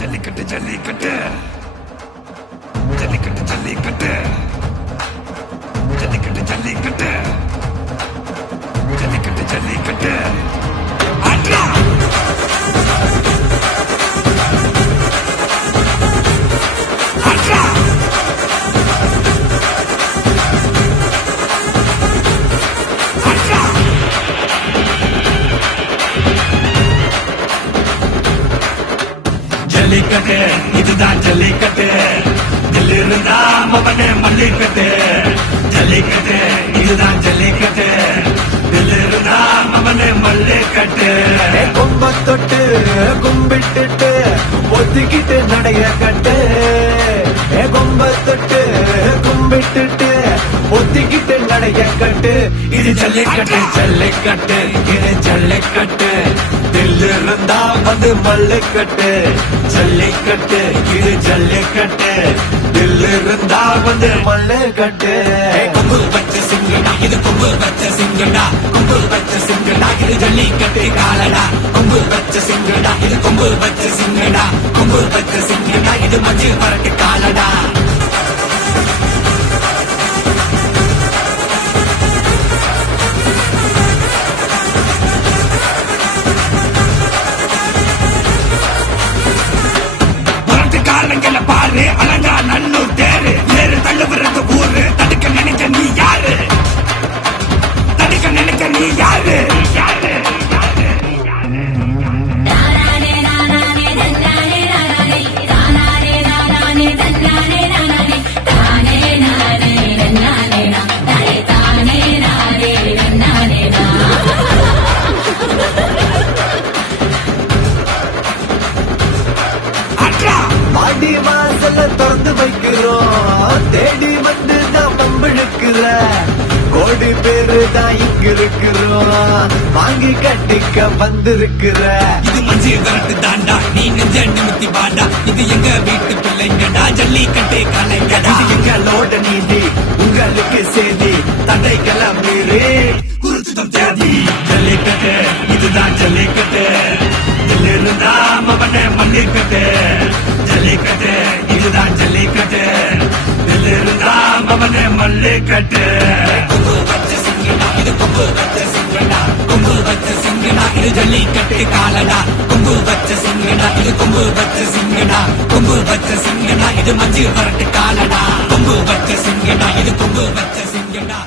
ஜல்லிக்கட்டு ஜல்லிக்கட்டு ஜல்லிக்கட்டு ஜல்லிக்கட்டு ஜல்லிக்கட்டு ஜல்லிக்கட்டு ஜல்லிக்கட்டு ஜல்லிக்கட்டு அட்ரா அட்ரா அட்ரா ஜல்லிக்கட்டு இதுதான் ஜல்லிக்கட்டு தில்லு இருந்தா மவனே மல்லிக்கட்டு ஜல்லிக்கட்டு இதுதான் ஜல்லிக்கட்டு தில்லு இருந்தா மவனே மல்லிக்கட்டு கொம்ப தொட்டு கும்பிட்டுட்டு ஒத்துக்கிட்டு நடைய கட்டு கொம்ப தொட்டு கும்பிட்டுட்டு ஒத்திக்கிட்டு நடைய கட்டு இது ஜல்லிக்கட்டு ஜல்லிக்கட்டு இது ஜல்லிக்கட்டு தில்லு இருந்தா வந்து மல்லுக்கட்டு ஜல்லிக்கட்டு இது ஜல்லிக்கட்டு தில்லு இருந்தா வந்து மல்லுக்கட்டு கொம்பு வச்ச சிங்கடா இது கொம்பு வச்ச சிங்கடா கொம்பு வச்ச சிங்கடா இது ஜல்லிக்கட்டு காலடா கொம்பு வச்ச சிங்கடா இது கொம்பு வச்ச சிங்கடா கொம்பு வச்ச சிங்கடா இது மஞ்சு பரட்டு காலடா காலங்கள பாரு அலங்கா நல்லூர் தேரு ஏறு தள்ளுவிறது ஊரு தடுக்க நினைக்க நீ யாரு தடுக்க நினைக்க நீ யாரு யாரு ஆடி வாசல திறந்து வைக்கிறோம் தேடி வந்து தான் பம்பிழுக்கிற கோடி பேரு தான் இங்க இருக்கிறோம் வாங்கி கட்டிக்க வந்திருக்கிற இது மஞ்சு விரட்டு தாண்டா நீ நெஞ்ச நிமித்தி வாடா இது எங்க வீட்டு பிள்ளைங்கடா ஜல்லிக்கட்டு கலைங்கடா இது எங்களோட நீதி உங்களுக்கு செய்தி தடைக்கெல்லாம் மீறி குறிச்சுதம் தேதி ஜல்லிக்கட்டு இதுதான் ஜல்லிக்கட்டு இருந்தா மவனே மல்லிக்கட்டு ஜல்லிக்கட்டு இதுதான் ஜல்லிக்கட்டு இருந்தா மவனே மல்லிக்கட்டு கொம்பு வச்ச சிங்கடா இது கொம்பு வச்ச சிங்கடா கொம்பு வச்ச சிங்கடா இது ஜல்லிக்கட்டு காலடா கொம்பு வச்ச சிங்கடா இது கொம்பு வச்ச சிங்கடா கொம்பு வச்ச சிங்கடா இது மஞ்சு வரட்டு காலடா கொம்பு வச்ச சிங்கடா இது கொம்பு வச்ச சிங்கடா